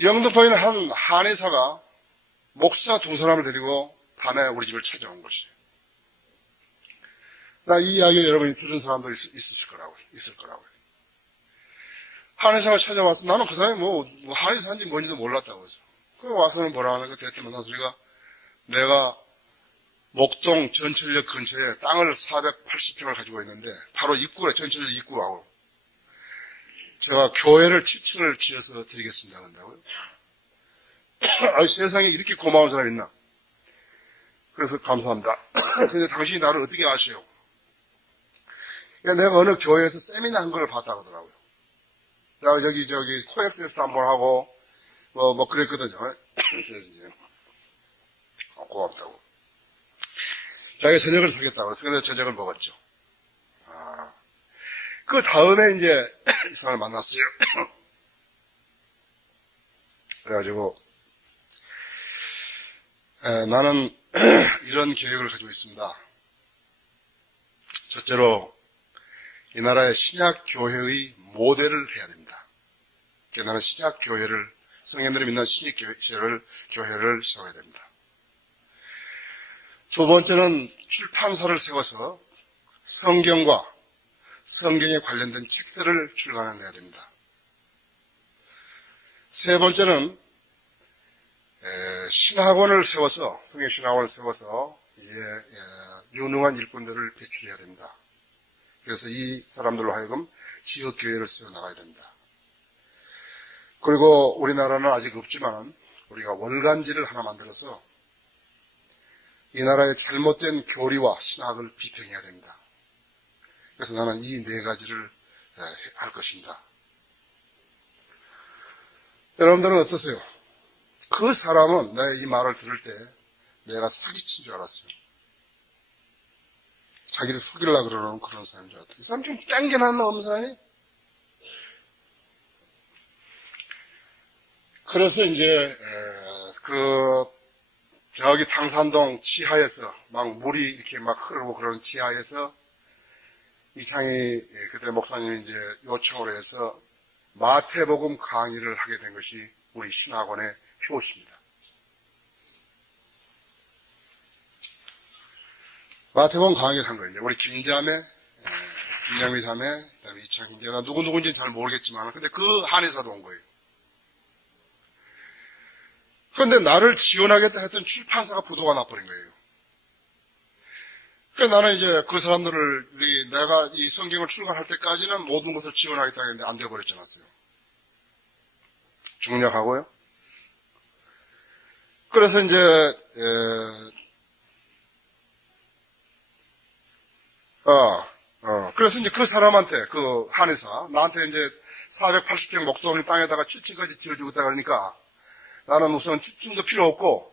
영등포에 있는 한 한의사가 목사 두 사람을 데리고 밤에 우리 집을 찾아온 것이에요. 나 이 이야기를 여러분이 들은 사람도 있을 거라고요. 한의사가 찾아와서 나는 그 사람이 한의사인지 뭔지도 몰랐다고 해서. 그 와서는 뭐라 하는 거 대뜸 만난 소리가 내가 목동 전철역 근처에 땅을 480평을 가지고 있는데 바로 입구래, 전철역 입구하고 제가 교회를 7층을 지어서 드리겠습니다 한다고요. 아, 세상에 이렇게 고마운 사람이 있나? 그래서 감사합니다. 근데 당신이 나를 어떻게 아세요? 내가 어느 교회에서 세미나 한 걸 봤다고 하더라고요. 내가 저기 코엑스에서도 한번 하고 그랬거든요. 그래서 이제 고맙다고. 자기가 저녁을 사겠다고 해서 그래서 저녁을 먹었죠. 그 다음에 이제 이 사람을 만났어요. 그래가지고 나는 이런 계획을 가지고 있습니다. 첫째로 이 나라의 신약교회의 모델을 해야 됩니다. 그러니까 나는 신약교회를 성인들이 믿는 신약교회를 세워야 됩니다. 두 번째는 출판사를 세워서 성경과 성경에 관련된 책들을 출간해내야 됩니다. 세 번째는 신학원을 세워서 성경 신학원을 세워서 이제 유능한 일꾼들을 배출해야 됩니다. 그래서 이 사람들로 하여금 지역교회를 세워나가야 됩니다. 그리고 우리나라는 아직 없지만 우리가 월간지를 하나 만들어서 이 나라의 잘못된 교리와 신학을 비평해야 됩니다. 그래서 나는 이 네 가지를 할 것입니다. 여러분들은 어떠세요? 그 사람은 내 이 말을 들을 때 내가 사기친 줄 알았어요. 자기를 속이려고 그러는 그런 사람인 줄 알았어요. 이 사람 좀 땡겨놨나 없는 사람이? 그래서 이제 저기 당산동 지하에서 막 물이 이렇게 막 흐르고 그런 지하에서 이창희 그때 목사님이 이제 요청을 해서 마태복음 강의를 하게 된 것이 우리 신학원의 효시입니다. 마태복음 강의를 한 거예요. 우리 김자매, 김양미 자매, 그다음에 이창희 자매, 누구인지는 잘 모르겠지만, 근데 그 한의사도 온 거예요. 그런데 나를 지원하겠다 했던 출판사가 부도가 나버린 거예요. 그래서 나는 이제 그 사람들을 내가 이 성경을 출간할 때까지는 모든 것을 지원하겠다 했는데 안 돼버렸지 않았어요. 중략하고요. 그래서 이제 그래서 이제 그 사람한테 그 한의사 나한테 이제 480평 목동 땅에다가 7층까지 지어주겠다 그러니까 나는 우선 7층도 필요 없고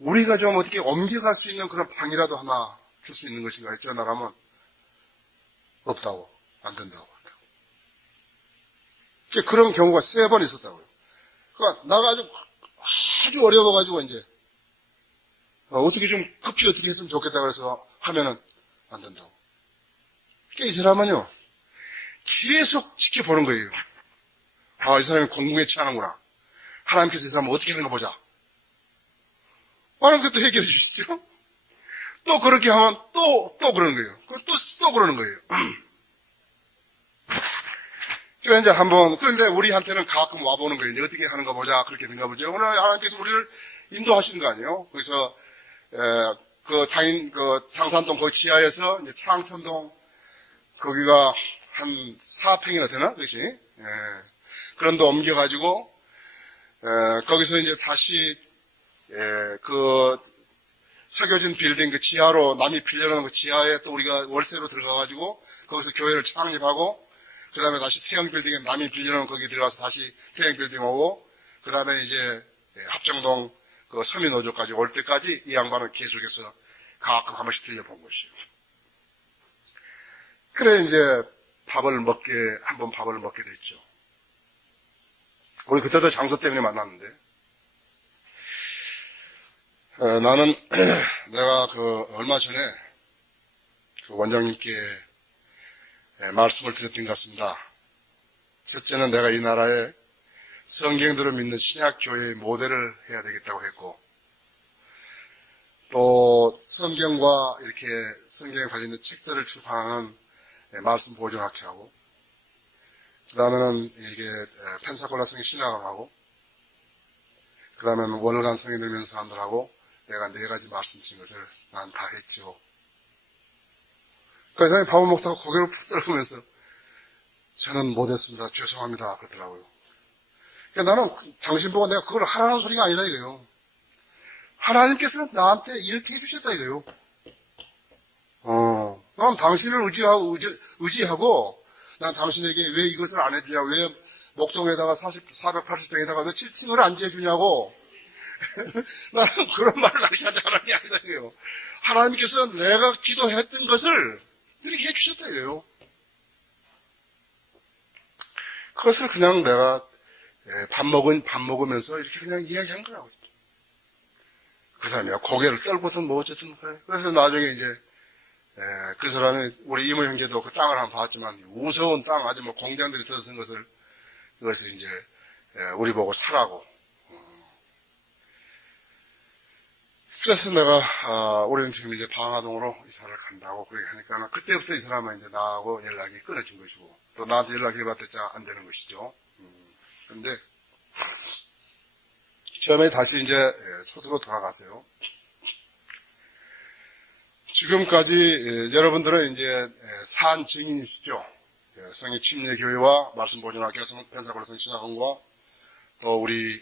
우리가 좀 어떻게 옮겨갈 수 있는 그런 방이라도 하나 줄 수 있는 것인가 했죠. 나라면 없다고, 안 된다고. 그런 경우가 3번 있었다고요. 그러니까 나가 아주 어려워가지고 이제 어떻게 좀 급히 어떻게 했으면 좋겠다 그래서 하면은 안 된다고. 그러니까 이 사람은요 계속 지켜보는 거예요. 이 사람이 공공에 취하는구나. 하나님께서 이 사람을 어떻게 하는가 보자. 하나님께서 또 해결해 주시죠. 또 그렇게 하면 또 그러는 거예요. 또 그러는 거예요. 그래서 이제 그런데 우리한테는 가끔 와보는 거예요. 이제 어떻게 하는가 보자. 그렇게 된가 보죠. 오늘 하나님께서 우리를 인도하시는 거 아니에요? 그래서, 당산동 거기 지하에서 이제 창천동 거기가 한 4평이나 되나? 그렇지? 그런 데 옮겨가지고, 거기서 이제 다시, 석여진 빌딩 그 지하로 남이 빌려놓은 그 지하에 또 우리가 월세로 들어가가지고 거기서 교회를 창립하고 그 다음에 다시 태영 빌딩에 남이 빌려놓은 거기 들어가서 다시 태영 빌딩 오고 그 다음에 이제 합정동 그 서민노조까지 올 때까지 이 양반은 계속해서 가끔 한 번씩 들려본 것이에요. 그래 이제 한번 밥을 먹게 됐죠. 우리 그때도 장소 때문에 만났는데 나는 내가 얼마 전에 그 원장님께 말씀을 드렸던 것 같습니다. 첫째는 내가 이 나라에 성경들을 믿는 신약교회의 모델을 해야 되겠다고 했고, 또 성경과 이렇게 성경에 관련된 책들을 출판하는 말씀 보존학회하고, 그 다음에는 이게 펜사콜라 성경 신학을 하고, 그 다음에는 월간 성경 들으면서 사람들하고 내가 4가지 말씀드린 것을 난 다 했죠. 그 이상에 바울 목사가 고개를 푹 떨구면서 저는 못했습니다. 죄송합니다. 그러더라고요. 그러니까 나는 당신 보고 내가 그걸 하라는 소리가 아니다 이거요. 하나님께서는 나한테 이렇게 해주셨다 이거요. 난 당신을 의지하고 난 당신에게 왜 이것을 안 해주냐, 왜 목동에다가 480평에다가 왜 7층을 안 지어주냐고. 나는 그런 말을 하지 않았냐 이거요. 하나님께서 내가 기도했던 것을 이렇게 해주셨다 이거요. 그것을 그냥 내가 밥 먹으면서 이렇게 그냥 이야기한 거라고. 그 사람이 고개를 썰고든 뭐 어쨌든 그래. 그래서 나중에 이제 그 사람이 우리 이모 형제도 그 땅을 한번 봤지만 우스운 땅 아주 뭐 공장들이 들어선 것을 그것을 이제 우리 보고 사라고. 그래서 내가 우리는 지금 이제 방화동으로 이사를 간다고 그렇게 하니까 그때부터 이 사람은 이제 나하고 연락이 끊어진 것이고 또 나한테 연락해봤자 안 되는 것이죠. 그런데 처음에 다시 이제 초도로 돌아가세요. 지금까지 여러분들은 이제 산 증인이시죠. 성의 침례교회와 말씀보존학교 펜사콜라 성신학원과 또 우리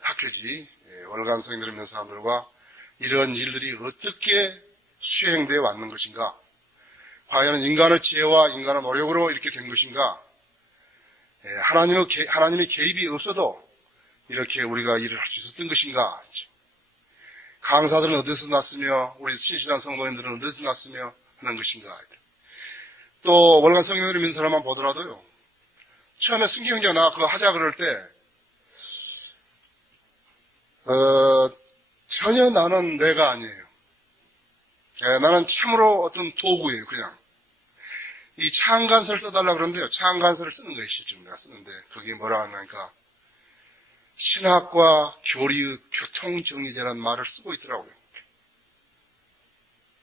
학교지 월간 성인들 있는 사람들과 이런 일들이 어떻게 수행되어 왔는 것인가, 과연 인간의 지혜와 인간의 노력으로 이렇게 된 것인가, 하나님의 개입이 없어도 이렇게 우리가 일을 할 수 있었던 것인가, 강사들은 어디서 났으며 우리 신실한 성도님들은 어디서 났으며 하는 것인가. 또 월간 성경을 믿는 사람만 보더라도요, 처음에 승기 형제가 나 그거 하자 그럴 때 전혀 나는 내가 아니에요. 나는 참으로 어떤 도구예요. 그냥 이 차한간서를 써달라 그러는데요, 차한간서를 쓰는 것이 지금 내가 쓰는데 거기에 뭐라 하냐니까 신학과 교리의 교통정리제라는 말을 쓰고 있더라고요.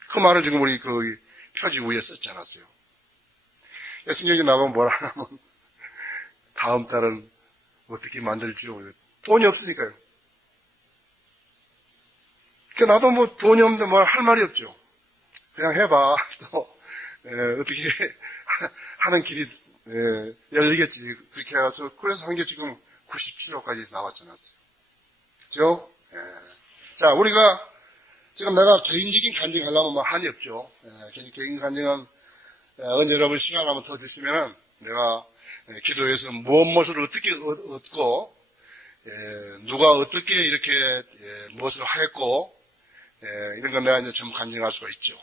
그 말을 지금 우리 그 표지 위에 썼지 않았어요. 성경에 나가면 뭐라 하냐면 다음 달은 어떻게 만들지요? 돈이 없으니까요. 그러니까 나도 뭐 돈이 없는데 뭘 할 말이 없죠. 그냥 해봐. 또 어떻게 하는 길이 열리겠지. 그렇게 해서 그래서 한 게 지금 97호까지 나왔지 않았어요. 그죠? 자, 우리가 지금 내가 개인적인 간증하려면 뭐 한이 없죠. 개인 간증은 언제 여러분 시간을 한번 더 주시면 내가 기도해서 무엇을 어떻게 얻고 누가 어떻게 이렇게 무엇을 하였고 이런 건 내가 이제 전부 간증할 수가 있죠.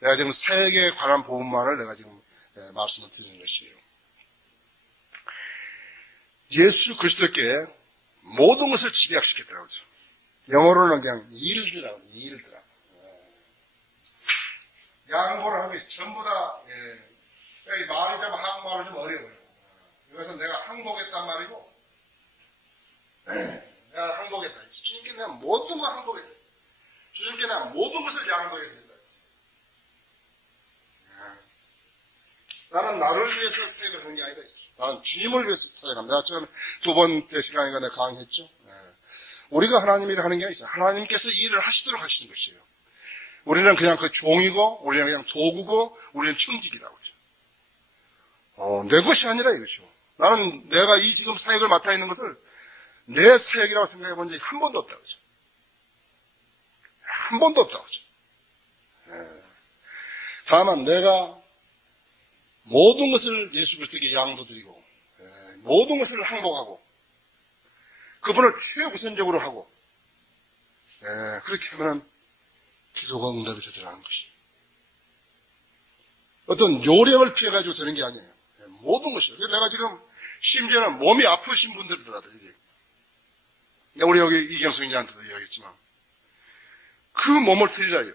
내가 지금 사역에 관한 부분만을 내가 지금 말씀을 드리는 것이에요. 예수 그리스도께 모든 것을 집약시켰더라고요. 영어로는 그냥 일드라고. 양보를 하면 전부 다 이 말이 좀 한국말로 좀 어려워요. 이것은 내가 항복했단 말이고, 내가 항복했다. 주님께 내가 모든 걸 항복했다. 주님께 내가 모든 것을 양보해야 된다. 나는 나를 위해서 사역을 하는 게 아니라 나는 주님을 위해서 사역합니다. 내가 처음 2번째 시간인가 내가 강의했죠. 우리가 하나님 일을 하는 게 아니죠. 하나님께서 일을 하시도록 하시는 것이에요. 우리는 그냥 그 종이고, 우리는 그냥 도구고, 우리는 청직이라고 그러죠. 내 것이 아니라 이것이요. 나는 내가 이 지금 사역을 맡아 있는 것을 내 사역이라고 생각해 본 적이 한 번도 없다고 그러죠. 한 번도 없다고 그러죠. 다만 내가 모든 것을 예수 그리스도께 양도드리고 모든 것을 항복하고 그분을 최우선적으로 하고 그렇게 하면 기도가 응답이 되더라는 것이. 어떤 요령을 피해가지고 되는 게 아니에요. 모든 것이요. 내가 지금 심지어는 몸이 아프신 분들더라도 우리 여기 이경수님한테도 이야기했지만 그 몸을 드리라요.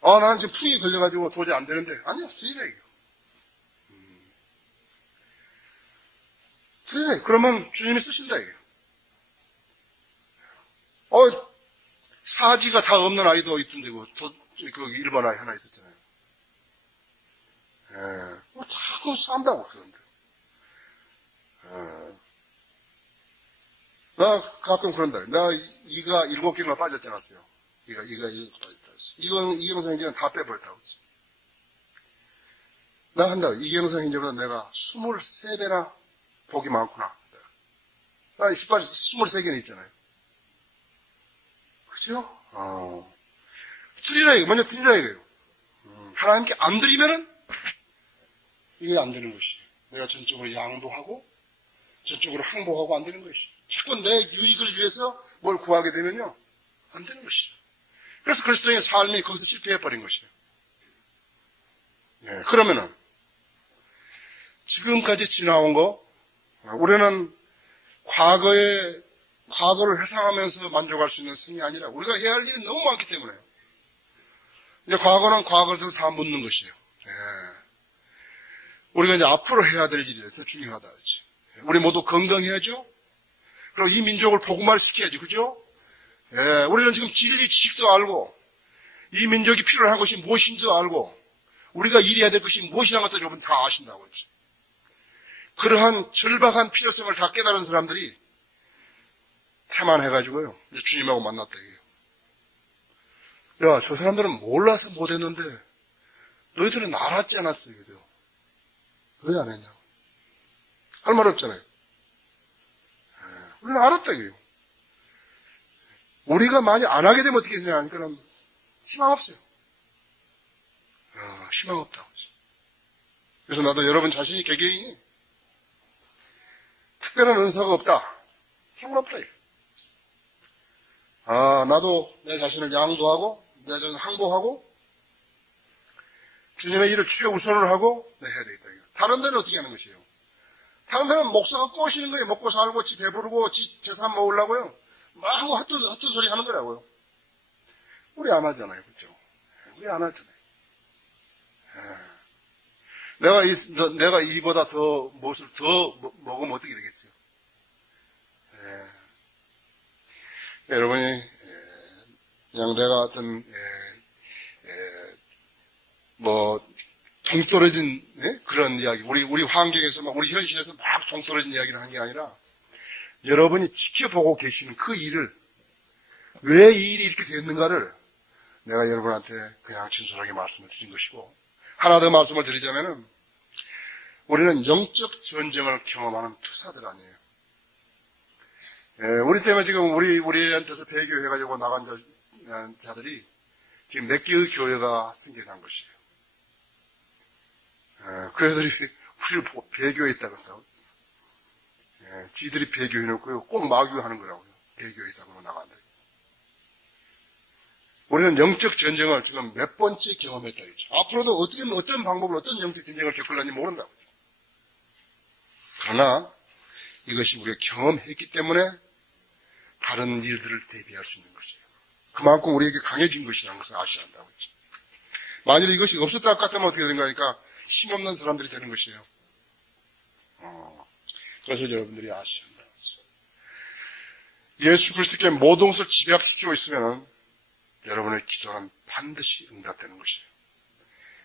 나는 지금 풍이 걸려가지고 도저히 안 되는데 아니요, 드리라요. 그래, 그러면 주님이 쓰신다, 이게. 사지가 다 없는 아이도 있던데, 그 일본 아이 하나 있었잖아요. 다 그거 싼다고, 그런데. 나 가끔 그런다. 나 이가 7개가 빠졌지 않았어요. 이가 7개 빠졌다. 이경성 형제는 다 빼버렸다고. 나 한다. 이경성 형제보다 내가 23배나 복이 많구나. 나 이빨 23개는 있잖아요. 그죠? 드리라 이거. 먼저 드리라 이거예요. 하나님께 안 드리면은 이게 안 되는 것이에요. 내가 전적으로 양도하고 전적으로 항복하고 안 되는 것이에요. 자꾸 내 유익을 위해서 뭘 구하게 되면요. 안 되는 것이죠. 그래서 그리스도인의 삶이 거기서 실패해버린 것이에요. 네, 그러면은 지금까지 지나온 거 우리는 과거를 회상하면서 만족할 수 있는 생이 아니라 우리가 해야 할 일이 너무 많기 때문에 이제 과거는 과거대로 다 묻는 것이에요. 네. 우리가 이제 앞으로 해야 될 일이 더 중요하다. 우리 모두 건강해야죠. 그리고 이 민족을 복음화를 시켜야지, 그죠? 예, 우리는 지금 진리 지식도 알고, 이 민족이 필요한 것이 무엇인지도 알고, 우리가 일해야 될 것이 무엇이라는 것도 여러분 다 아신다고 했죠. 그러한 절박한 필요성을 다 깨달은 사람들이 태만해가지고요, 이제 주님하고 만났다, 이게요. 야, 저 사람들은 몰라서 못했는데, 너희들은 알았지 않았어, 이거죠. 왜 안 했냐고. 할 말 없잖아요. 우리는 알았다, 이거요. 우리가 많이 안 하게 되면 어떻게 되냐 하니까 희망 없어요. 희망 없다고. 그래서 나도 여러분 자신이 개개인이 특별한 은사가 없다. 상관없다. 나도 내 자신을 양도하고 내 자신을 항복하고 주님의 일을 최우선을 하고 해야 되겠다. 다른 데는 어떻게 하는 것이에요? 다른 데는 목사가 꼬시는 거예요. 먹고 살고 지 배부르고 지 재산 모으려고요. 막 하고 헛된 소리 하는 거라고요. 우리 안 하잖아요. 그렇죠? 우리 안 하잖아요. 내가 이보다 더 무엇을 더 먹으면 어떻게 되겠어요? 여러분이 그냥 내가 어떤 동떨어진 그런 이야기, 우리 환경에서 우리 현실에서 막 동떨어진 이야기를 하는 게 아니라 여러분이 지켜보고 계시는 그 일을 왜 이 일이 이렇게 됐는가를 내가 여러분한테 그냥 진솔하게 말씀을 드린 것이고 하나 더 말씀을 드리자면은 우리는 영적 전쟁을 경험하는 투사들 아니에요. 우리 때문에 지금 우리한테서 배교해가지고 나간 자들이 지금 몇 개의 교회가 생겨난 것이에요. 그 애들이 우리를 배교했다고 한다고. 지들이 배교해놓고요. 꼭 마교하는 거라고요. 배교했다고 나간다. 우리는 영적 전쟁을 지금 몇 번째 경험했다. 앞으로도 어떤 방법으로 어떤 영적 전쟁을 겪을는지 모른다고. 그러나 이것이 우리가 경험했기 때문에 다른 일들을 대비할 수 있는 것이에요. 그만큼 우리에게 강해진 것이라는 것을 아셔야 한다고 했죠. 만일 이것이 없었다 같으면 어떻게 되는 거니까 힘없는 사람들이 되는 것이에요. 그래서 여러분들이 아셔야 한다고 했어요. 예수 그리스도께 모든 것을 집약시키고 있으면 여러분의 기도는 반드시 응답되는 것이에요.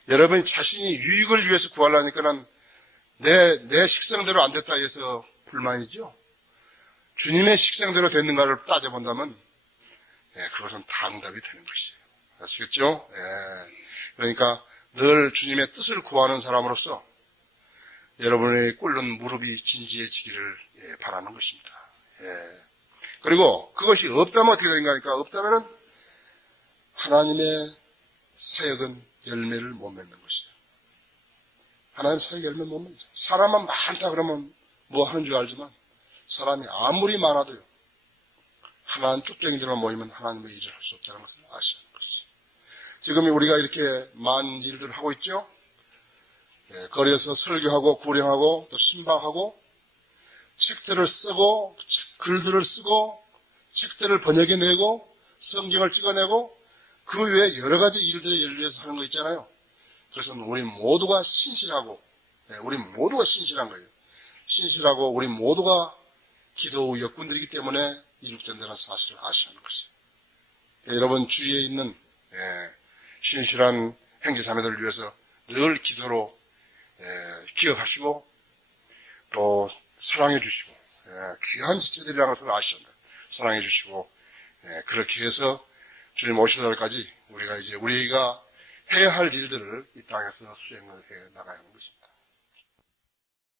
여러분이 자신이 유익을 위해서 구하려니까는 내 식성대로 안 됐다 해서 불만이죠. 주님의 식성대로 됐는가를 따져본다면 그것은 다 응답이 되는 것이에요. 아시겠죠? 그러니까 늘 주님의 뜻을 구하는 사람으로서 여러분의 꿇는 무릎이 진지해지기를 바라는 것입니다. 그리고 그것이 없다면 어떻게 되는가 하니까 없다면은 하나님의 사역은 열매를 못 맺는 것이에요. 하나님 사역 열매 못 맺죠. 사람만 많다 그러면 뭐 하는 줄 알지만 사람이 아무리 많아도요. 하나님 쭉쟁이들만 모이면 하나님의 일을 할 수 없다는 것을 아셔야 하는 것이죠. 지금 우리가 이렇게 많은 일들을 하고 있죠. 거리에서 설교하고 구령하고 또 신방하고 책들을 쓰고 글들을 쓰고 책들을 번역해내고 성경을 찍어내고 그 외에 여러 가지 일들에 연루해서 하는 거 있잖아요. 그래서 우리 모두가 신실하고 우리 모두가 신실한 거예요. 신실하고 우리 모두가 기도의 역군들이기 때문에 이룩된다는 사실을 아셔야 하는 것입니다. 여러분 주위에 있는 신실한 형제자매들을 위해서 늘 기도로 기억하시고 또 사랑해 주시고 귀한 지체들이라는 것을 아셔야 합니다. 사랑해 주시고 그렇게 해서 주님 오실 날까지 우리가 해야 할 일들을 이 땅에서 수행을 해 나가야 하는 것입니다.